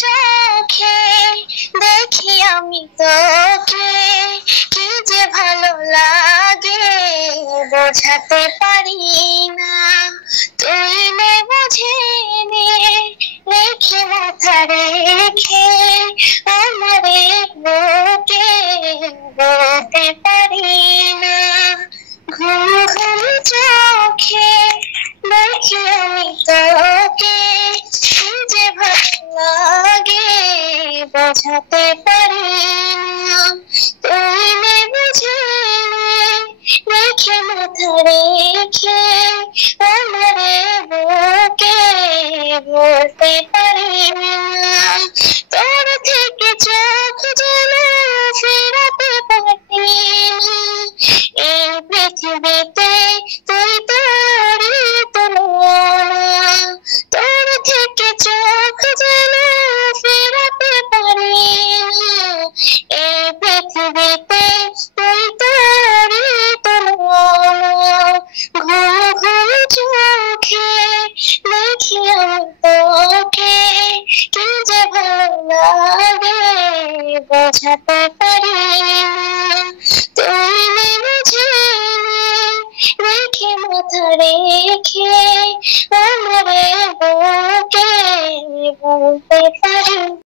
চোখে দেখি আমি তোকে, কি যে ভালো লাগে বোঝাতে পারি না। তুই নে বুঝে নে, রেখে মাথা রেখে আমারে বুকে বলতে পারি না। ঘুম ঘুম চোখে দেখি আমি তোকে, কি যে ভালো লাগে বোঝাতে পারি না। তুই নে বুঝে নে, রেখে মাথা রেখে আমারে বুকে বলতে পারি না। তোর থেকে চোখ যেন ফেরাতে পারি না, এই পৃথিবীতে তুই তোরই তুলনা। তোর থেকে চোখ যেন ফেরাতে পারি না, এই পৃথিবীতে তুই তোরই তুলনা। ঘুম ঘুম চোখে দেখি আমি তোকে, কি যে ভালো লাগে বোঝাতে পারি না। তুই নে বুঝে নে, রেখে মাথা রেখে আমারে বুকে বলতে পারি।